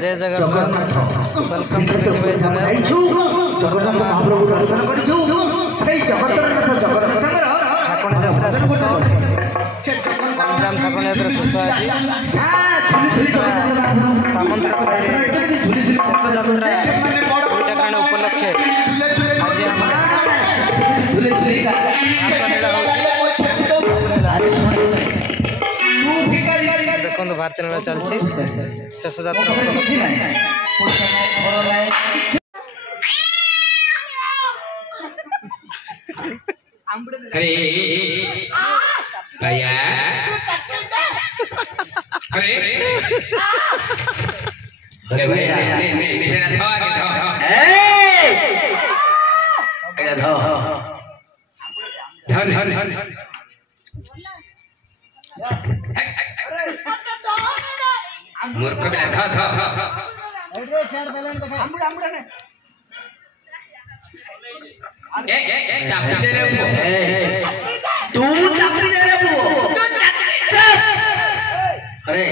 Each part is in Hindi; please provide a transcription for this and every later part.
जय Jagannath welcome to TV channel Jagannath Mahaprabhu दर्शन करिछु सेई जगन्नाथ ठाकुर यात्रा शेष गंजाम ठाकुर यात्रा शेष सामंतरा दुईटा कारण उपलक्षे देखो भारतीय मेला चलती शेष यात्रा अरे भैया अरे अरे भैया नहीं धो मूर्ख में धो चापी दे रहे हो तू चापी दे रहे हो अरे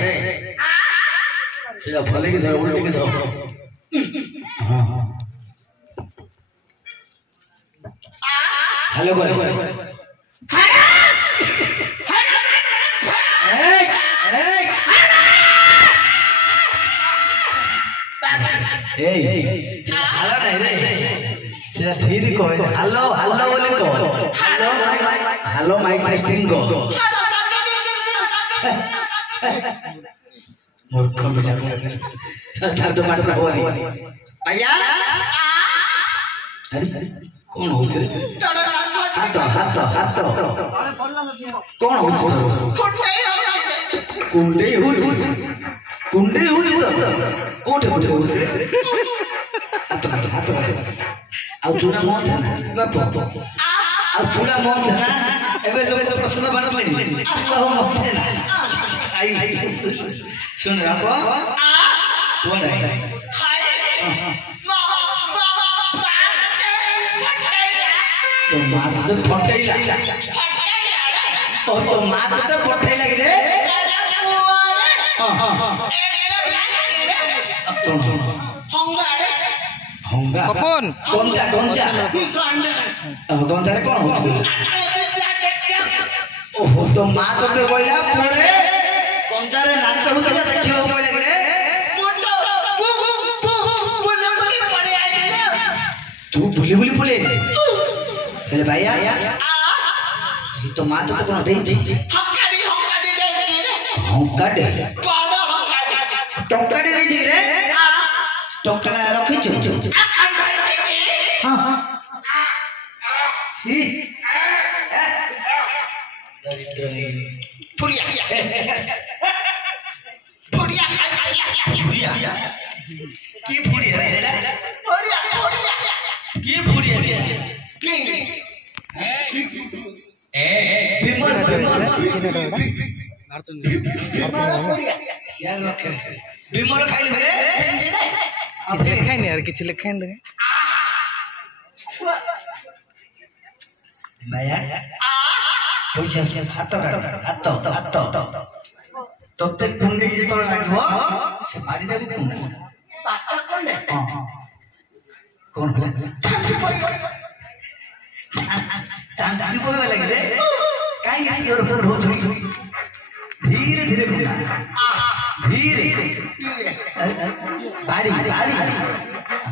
चलो फले की तरह उल्टे की तरह हेलो बोले हेलो नहीं रे सेटा ठीक कह हेलो हेलो बोले कह हेलो हेलो माइक टेस्टिंग को मूर्ख बेटा चार तो मात्र बोली भैया अरे कौन हो रे हाथ हाथ हाथ कौन हो कुंडे हो कोठे कोठे हो हाथ हाथ आ चूड़ा मत है ना बाप आ चूड़ा मत है ना एबे लोग प्रश्न बात ले अल्लाह मत है ना आई सुन राको कौन है तो मात तो फटैला तो मात तो फटैला रे हां होंगा कौन गोंजा गोंजा गोंजा रे कौन होछ ओहो तो मां तो बोइला पुरे गोंजा रे नाच होता जा देखियो बोइला रे मोटो बुली पड़े आइले तू बुली पड़े चले भैया ये तो मां तो कोन देई छी हंकाडी बड़ा हंकाडी टंकाडी देई छी रे टंकाडा रखी छु हां हां सी पुरिया पुरिया की पुरिया रे पुरिया की पुरिया रे विमल विमल खाइल रे किछ लिखाई नहीं यार किछ लिखाई नहीं भैया पैसा से हाथ तब तक कुंडी जे तोड़ लागो से मारी देबो कुंडी पाटा कोने कौन होला चांचनी बोलवे लगे रे काई जोर जोर हो धीरे धीरे बोला धीरे बाड़ी बाड़ी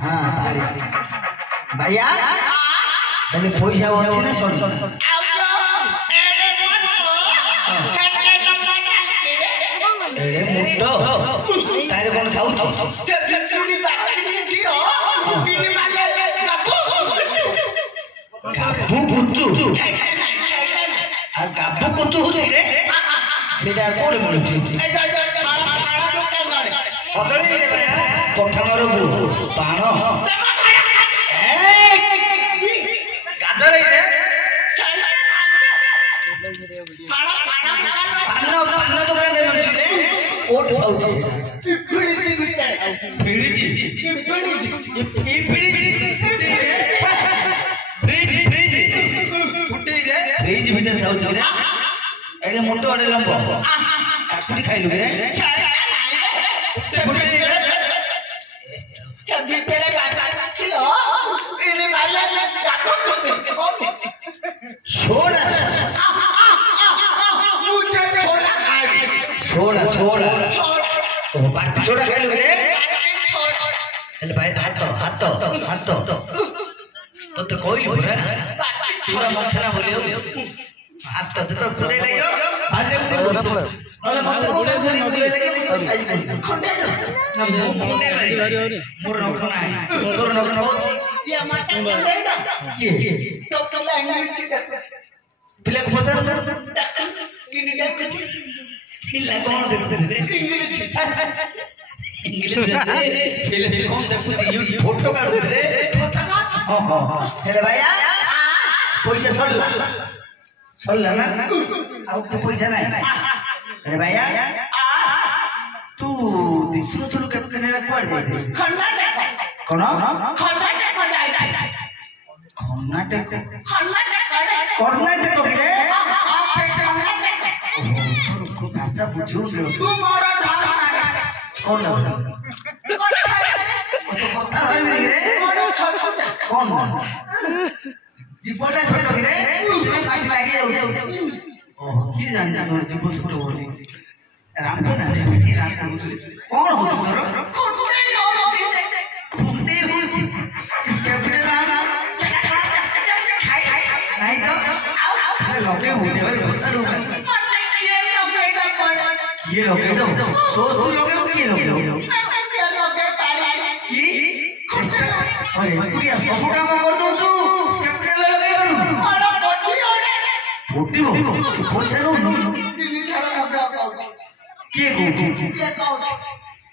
हां बाड़ी भैया तने पैसा होछि ना सुन एरे मुट्टो तारे कोन खाउ चुड़ी बाटी दियो बिनी माले गाबू गुच्चू आ गाबू गुच्चू होछि रे सेटा कोन मिलुछि कदळी पठामर बाण गादरे रे पान दुकान रे मिलुछि रे कोट खाउछि पिड़ी फ्रिज भीतर जाउछि रे एडे मोटो एडे लंबो काकुडी खाइलु रे सोडा सोडा बाटी सोडा खाइलु रे हेले भाई हात हात हात तो तो कोइलु रे पूरा मछरा बोलियो हात तो पुरे लागियो अरे अरे मते बोले बोले लागि साइज खंडे खंडे भारी मोर नख नाही तोर नख ये माटा खंडे के डॉक्टर ला इंग्लिश पिला को पसंद किनी टाइप पिला कौन देखते रे इंग्लिश पिला कौन देखते यू फोटो काढ रे हां हां हेले भैया पैसा सल्ला ना अब तो पैसा नहीं अरे भैया तू दिसलो तो कैप्टन ने पड़ जाए कर्नाटक कोन कर्नाटक जाए कर्नाटक कर्नाटक रे को भाषा बुझो रे तू मोरा ढाला कौन तो কথা হইনি রে কোন জীবনটা ছোট রে পাটি লাগি যাচ্ছে ও কি জানি তোর জীবন ছোট বলি রামটা না রে কি রামটা বুঝলি কোন হতো তোর খুঁটে হচ্ছে इस कैपिटल आना नहीं तो लोगे होते भाई बसा लोग ये लोगे तो तू लोगे की लोगे की अरे पूरी सब काम कर दो तू कैपिटल लगे फोटी हो पैसा लो किए कहू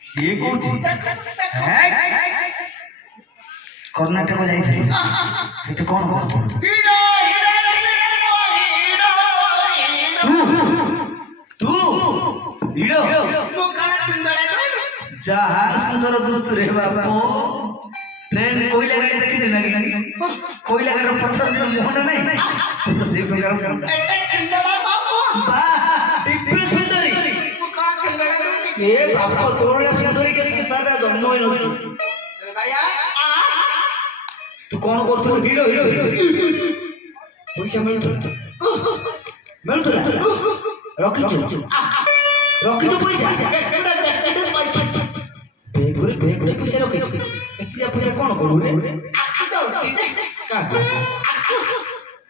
ସିଏ କହୁଛି କର୍ଣ୍ଣାଟକ ଯାଇଥିଲି ସେଠି କଣ କରୁଥିଲୁ ତୁ ଭିଡ ଯାହା ସୁନ୍ଦର ଦୃଶ୍ୟ ରେ ବାପୁ ट्रेन कोयला गाड़ी देखी ना कोयला गाड़ी पत्थर जो मुहटा नहीं तो से प्रकार दिव्य सुंदरी ए बापा तोरला सुंदरी के सारा जन्म होई नथु भैया तू कोन करथु हीरो हीरो पैसा मिलतु रखी तो पैसा बेगुरे पैसा रखी एतिया पैसा कोन करू रे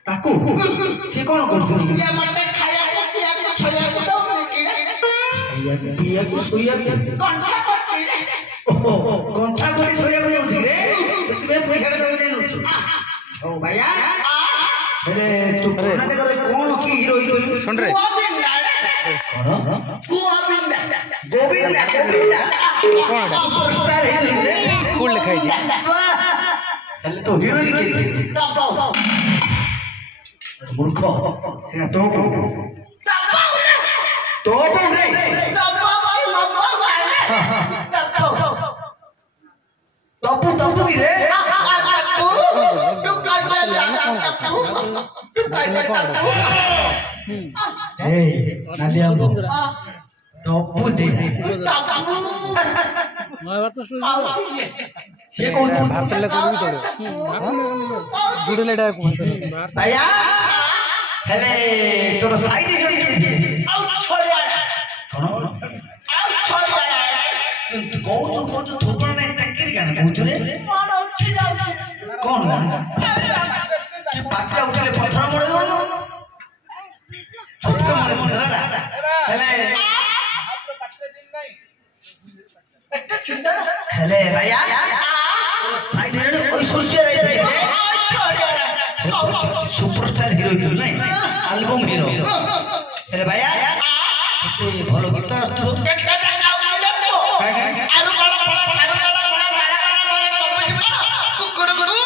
ताकू से कोन करथु या मते खाया को पिया को सोया को दो या पिया को सोया कंठा पट्टी रे कंठा कोनी सोया को जाउछी रे सेति पैसा रे दे दउ ओ भैया हेले तू कर्नाटक रे कोन की हीरो सुन रे गोविंदा कौन सुपरस्टार हीरो रे फुल लिखाई छी हेले तो हीरो लिखे मूर्ख सेना तो रे तपू की रे ए नालिया तपू दे से कौन भारत ले कोन भी तोड़े जुड़े लेडा को भैया हेले तोर साइड जोड़ी आउ छोड़ कोन आउ छोड़ तू कौन थोपड़ ने टक्कर गाना कहू रे कोन उठी जाउ कोन कि पात्र उठले पत्थर मोड़ दो पत्थर मोड़ ला हेले हेले भैया साइड रे ओई सोचे रे सुपरस्टार हीरो हिरो नहीं एल्बम हीरो हेले भैया ते भलो गीत आस्तु आरु बड़ा बड़ा सारु बड़ा बड़ा मारा मारा तपस कुकुड़ गुडू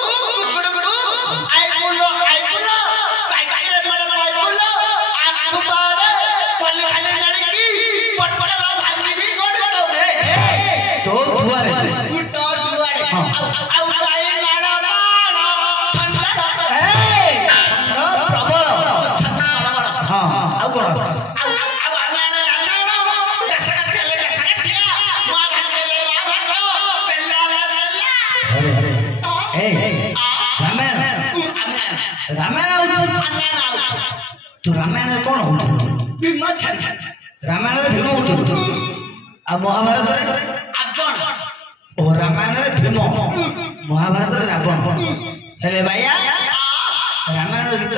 आई बोलो बाई रे मारा बाई बोलो आखु बारे पल्ले वाले लड़की पटपट भागी भी गोड़ दो रे तो दुआरे आउ आई मारा मारा ठंडा प्रबल हां आउ कोन आउ तू रामायण कौन हो रामायण भीम हो महाभारत ओ रामायण भीम महाभारत रावण हेले भैया रामायण गीत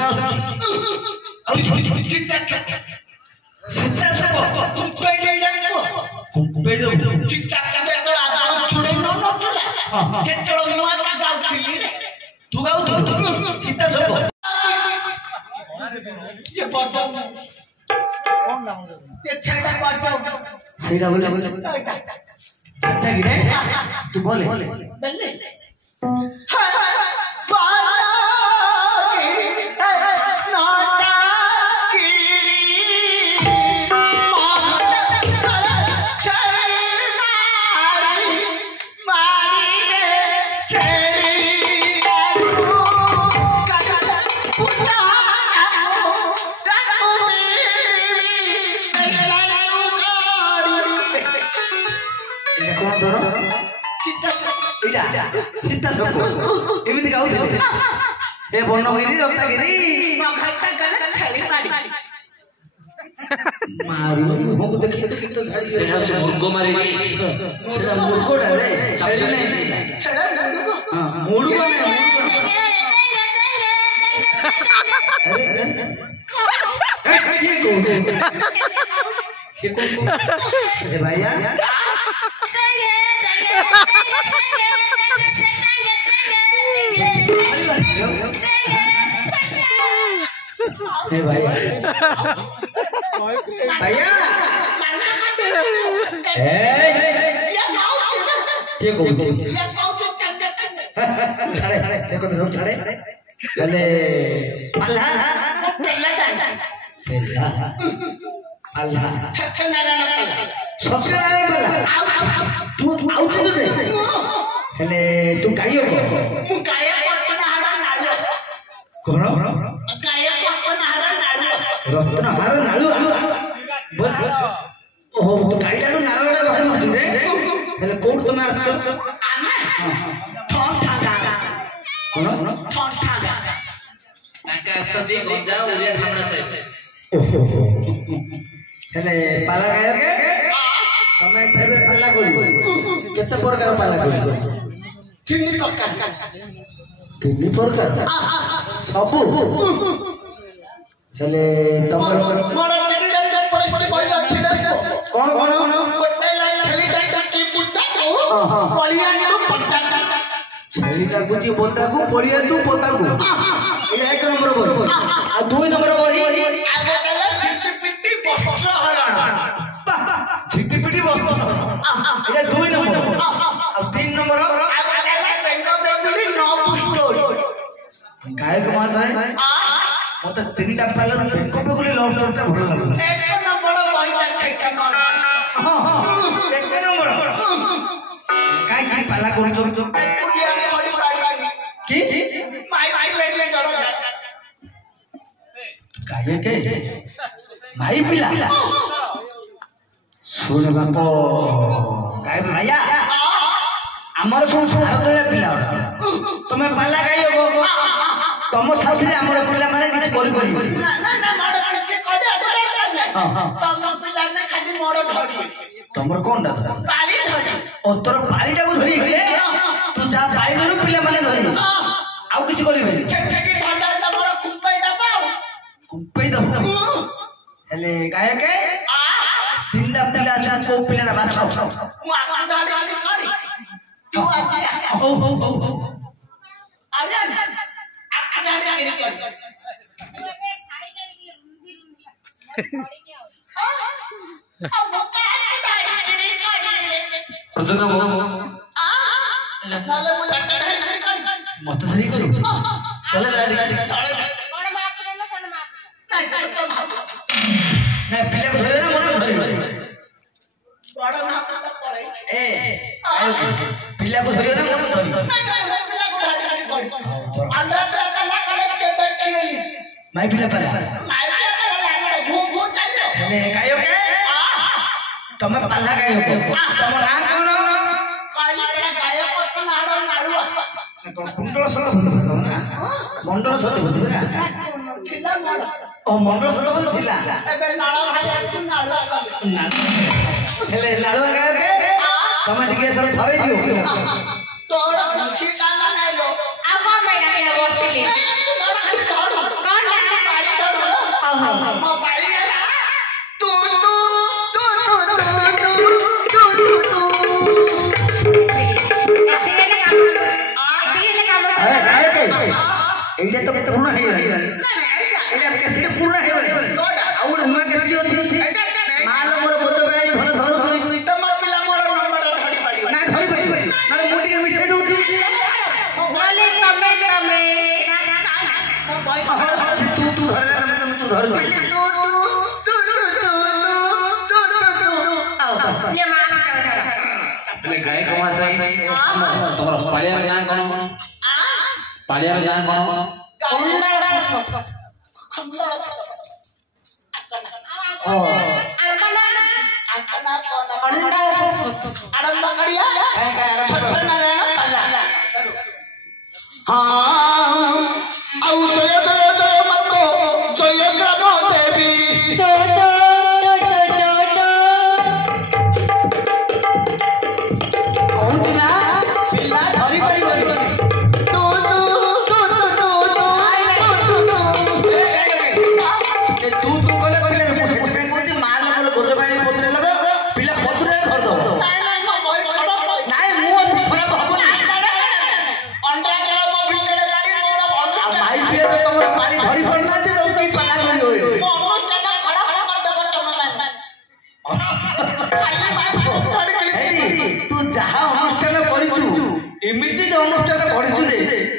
सीता सब तू गाऊ सीता सब ସେଇଟା ବୋଲେ अच्छा गिरे तू बोले सीता सब एमती गाऊ ए बनगिरी रत्नागिरी मारू मुख देखि तो गीत छाड़ी सेना मुर्गो मारी सेना मुर्गोडा रे छाड़ी नहीं हां मुर्गो में अरे ये को से को अरे भैया हे भाई भैया के को छाड़े से को लोग छाड़े चले अल्लाह अल्लाह सत्यनारायण तू आउछ रे हेले तू गाइयो को मु गाया कोन हारा नाळो कोन गाया कोन हारा नाळो रत्न हारा नाळो ओहो तू गाइडाडू नाळोडा भाई मत रे हेले कोड तुम आछो आमे ठन ठागा कोन ठन ठागा काका आस्ता दे गजा ओरिया हमरा से ओहो हेले पाला गायो के तमे फेबे पाला करी केते प्रकार पाला करी तीन प्रकार सब चले तमर मोर कौन कौन कोटे लाई छली टाटा की पुट्टा को पलिया ने पट्टा छली टा कुची पोता को पलिया तू पोता को ये एक नंबर बोल आ दो नंबर बोल आगे कले छिटी पिटी बस हलाना छिटी पिटी बस ये दो नंबर अब तीन नंबर गायक मास है मत तीन टा पाला बेको पे गुली लव स्टोरी भल लागो एक नंबर बहिला एक नंबर हां एक नंबर काय पाला कोन जो कुडिया खड़ी पाड़ी की माई ले डरो गायक के भाई पिला सुन बापो गायक भैया हमर भारत पिला तुम पाला गाइयो गो तुम साथी हमर पिला माने किछ करि करि ना ना मोड़ किछ करि हां तुम पिला ने खाली मोड़ धरि तुमर कोनटा धरि पाली धरि ओ तोर पालीटा को धरि गले तू जा पाईरो पिला माने धरि आउ किछ करि भेली छेके भांडारटा मोड़ कुंपैटा पाऊ कुंपै द हेले गाय के तीनटा पिला जा को पिला ना बाछ मु आका दाडी करी तू आका ओ अरे दाडी कर मत धरी करू चले दाडी कोन बाप रे न कोन बाप नहीं पिले को धरे ना मत धरी बड़ा ना पड़े ए पिले को धरे ना मत धरी पिले को धरी कर अंदर पे कला करे के बैठी नहीं पिले पर नहीं घू घू चलो ने कायो के तमे पाला कायो के तम नाम कोन काई तेरा कायो को तो नाडो नाडुआ कोन कुंडल सला होतो ना मंडल सते होतो ना ଓ ମଣ୍ଡଳ ସଦସ୍ୟ ଥିଲା ହେଲେ ଲାଳୁଆ ଗାଁରେ ତମେ ଟିକେ ଏଥର ଥରେ ଦିଅ এইটা তো পুরো হয়ে গেল এটা কেসে পুরো হয়ে গেল আর ওর নুয়া কেসে আছে মাল মোর বোঝ বাড়ি ভালো ধর ধরি তম পিলা মোর নম্বর ধরি পাড়ি না ধরি পাড়ি মানে মুটিকে মিশাই দউছি বলে তমে তু ধরে তু ধর गाय कमा से तुम्हारा पालिया में जान कौन पालिया में जान कौन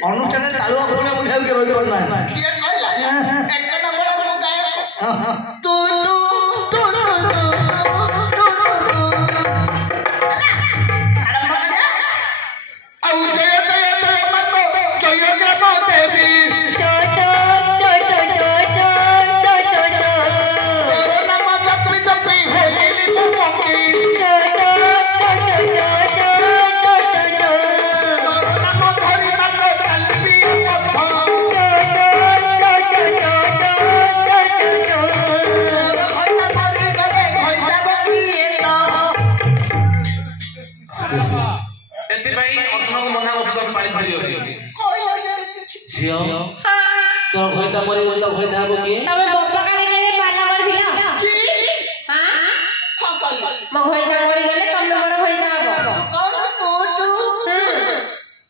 अनुष्ठान तालुआ बोला मुझे के रोई करना है किए कहला एक नंबर मु गाय तू आरंभ कर औ जय जय जय मत जय जय देवी कोरोना मा चक्री चक्री होली मुकी तो होइता मरी तो होइता हबो की तमे बप्पा काली के पाला कर दिला हां म होइता मरी गले तमे मोर होइता हबो कौन तू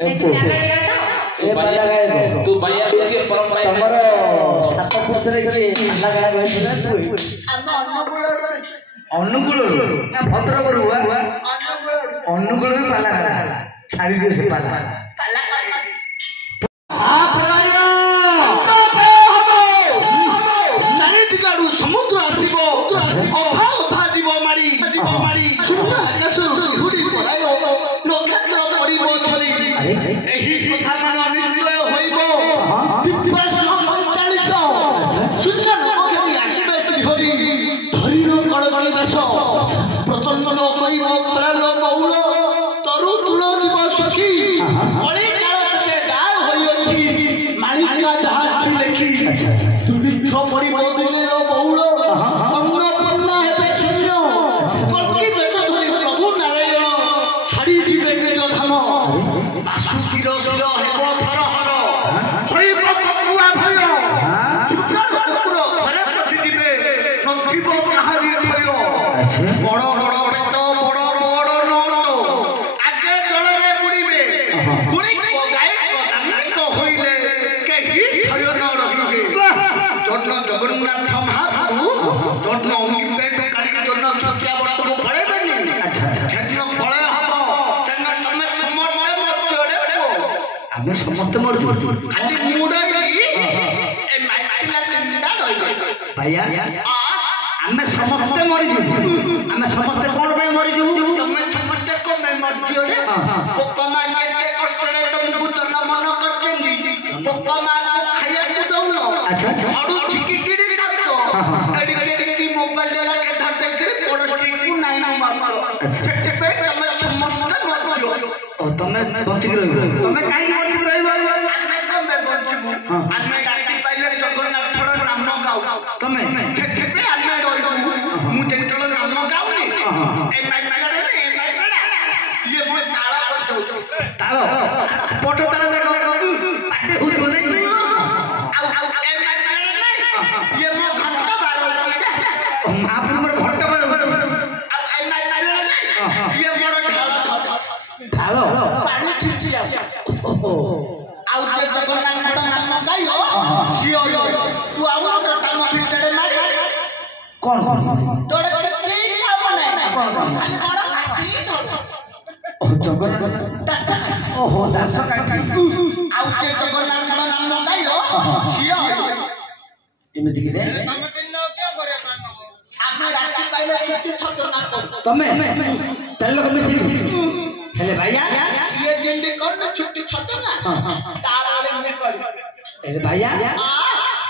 ऐसे जाना तो ए बाया तू बाया से परम भाई तमरो सात पुरुष रे के लगाय रहइछ ना तू अनुकूल ना भद्र करू अनुकूल भी पाला छाड़ी दे से पाला समुद्र आसब अधा अधा जीव मारी शून्य हुड़ी पड़ाय नक्षत्र पड़ब छरी एही कथा मान निश्चय होइब 45 शून्य नक्षत्र आसबे श्रीहरि धरीर कड़कड़ी बेश प्रचंड होइब खेल मौल तरु तुल जीव सखी कली काल से गाय होइछि मालिका जहाज लेखी दुर्भिक्ष पड़ब दिले बहुल अन्नपूर्णा हेबे शून्य कल्की बेश धरी प्रभु नारायण छाड़ी दिबे निज धाम बासुकीर शिर हेब थरहर हरिब कपुआ भय दुर्गार कुकुर घरे पशि दिबे नथिब काहारी थय बड़ बड़ पेट बड़ बड़ नट आगे जलरे बुड़िबे गुणी गाय दानिक होइले केही थय न रहिबे जन्म जगन्नाथ महाप्रभु जन्म अंगिबे काली जन्म सत्या बटको फळेबेनी जन्म फळे हबो जन्म तमे समर्पण मत ଆମେ ସମସ୍ତେ ମରୁଛୁ ଖାଲି ମୁଡଇ ଏ ମାଇକିଲା ଚିନ୍ତା ରହିବ ଭାଇଆ ଆମେ ସମସ୍ତେ ମରିଯିବୁ ଆମେ ସମସ୍ତେ କଣ ପାଇଁ ମରିଯିବୁ ତମେ ସମସ୍ତେ କଣ ପାଇଁ ମରିଯିବ ରେ ପୋକ ମା କେତେ କଷ୍ଟରେ ତମକୁ ଜନ୍ମ ମନ କରିଛନ୍ତି ପୋକ ମା ଖାଇବାକୁ ଦଉନ ଝଡୁ ଠିକିକିରି କାଟ ଏଡିକି ମୋବାଇଲ ରେ କେତେ ଦେଖି ପଡୋଶୀକୁ ନାଇଁ ନାଇଁ ମାର ସେଥିପାଇଁ ତମେ ସମସ୍ତେ ମରିଯିବ ତମେ ବଞ୍ଚିକି ରହିବ ତମେ କାହିଁକି ବଞ୍ଚିକି ରହିବ ଆମେ ତମେ ବଞ୍ଚିବୁ ଆମେ ଗାଡ଼ି ପାଇଲେ ଜଗନ୍ନାଥ ତମେ କେବେ ଆମେ ରହିବୁ ମୁଁ ଯେତେବେଳେ ଜନ୍ମ ଗାଉନି ଏ ପାଇପାଡା ଇଏ ମୋ ତାଳ କରିଦଉଛୁ ତାଳ ପଟ ତାଳ ଯାକ ପାଟେ ହଉଥିବ ନାଇଁ ଆଉ ଏ ପାଇପାଡା ଇଏ ମୋ ଘଣ୍ଟ ବାଡ଼ଉଛି ମହାପ୍ରଭୁଙ୍କର ଘଣ୍ଟ ବାଡ଼ ଆଉ ଏ ପାଇପାଡା ଇଏ ମୋର ତାଳ ପାଣି ଛିଞ୍ଚି ଆଉ ଯେ ଜଗନ୍ନାଥଙ୍କ ନାମ ଗାଇବ ସିଏ ତୁ ଆଉ ଗୋଟେ କାମ ଭିତରେ ମାରି କଣ ତୋର କିଛି କାମ ନାହିଁ ଖାଲି କଣ କାଟି ଜଗନ୍ନାଥ ଓହୋ ଦାସ କାଠି ଆଉ ଯେ ଜଗନ୍ନାଥଙ୍କ ନାମ ଗାଇବ ସିଏ ଏମିତି କି ଆମେ ରାତି ପାଇଲେ ଛୁଟି ଛତନା କରୁ ତମେ ତାହେଲେ ଲୋକ ମିଶିକି ହେଲେ ଭାଇଆ ଇଏ ଯେମିତି କରୁନ ଛୁଟି ଛତନା ତାର ଆଳେ ଇଏ କରିବ ହେଲେ ଭାଇଆ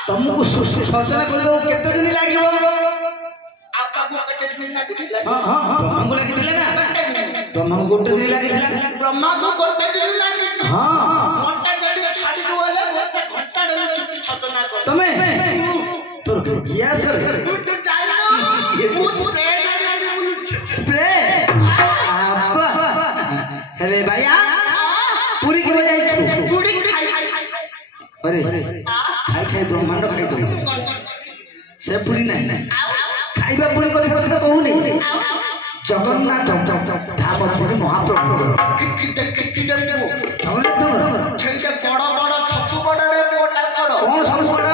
ତମକୁ ସୃଷ୍ଟି ସର୍ଜନା କରିବାକୁ କେତେ ଦିନ ଲାଗିବ ଆଉ କାକୁ କେତେ ଦିନ ଲାଗିଥିଲା ବ୍ରହ୍ମାଙ୍କୁ ଲାଗିଥିଲା ନା ବ୍ରହ୍ମାଙ୍କୁ ଗୋଟେ ଦିନ ଲାଗିଥିଲା ବ୍ରହ୍ମାକୁ ଗୋଟେ ଦିନ ଲାଗିଛି ହଁ ଘଣ୍ଟା ଯଦି ଛାଡ଼ିବୁ ହେଲେ ଗୋଟେ ଘଣ୍ଟାରେ ଛୁଟି ଛତନା କରୁ ତମେ ତୋର ଗ୍ୟାସ ତୁ ଯାଇନ ମୁଁ ସ୍ପ୍ରେ ହେଲେ ଭାଇଆ ପୁରୀ କେବେ ଯାଇଛୁ ପୁରୀ ଖାଇ अरे खाई खाई ब्रह्मांड खाई दो से पुरी नहीं खाइबा पुरी कथा तो कहूनी जगन्नाथ धाम पुरी महाप्रभु जगन्नाथ छैके बड़ बड़ छतु बड़रे मोटा करो कौन सब बड़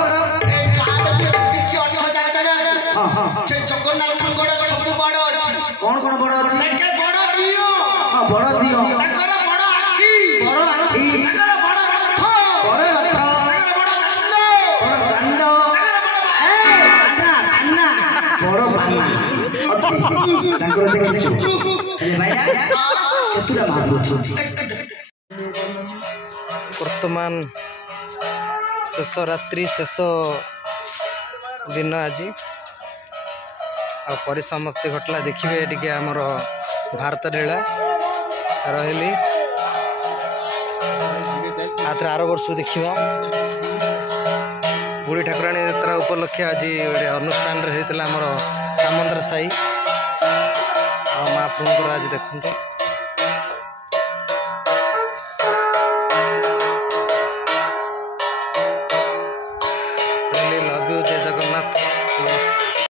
ए गाड के किछि 8000 टका हां हां छै जगन्नाथ गड़ छतु बड़ अछि कौन कौन बड़ अछि के बड़ दियो हां बड़ दियो ताकर बड़ आखी ताकर बड़ रथ बड़ दंड बड़ बाना तांकर देखिछु अरे भैया केतुरा महापुरुष वर्तमान शेष रात्रि शेष दिन आज परिसमाप्ति घटला देखिए टी आमर भारत लीला रही आर वर्ष देखा बुढ़ी ठाकुराणी यात्रा उपलक्षे आज गोटे अनुष्ठान होता आमर सामंदर साई महाप्रभुଙ୍କର आज देखते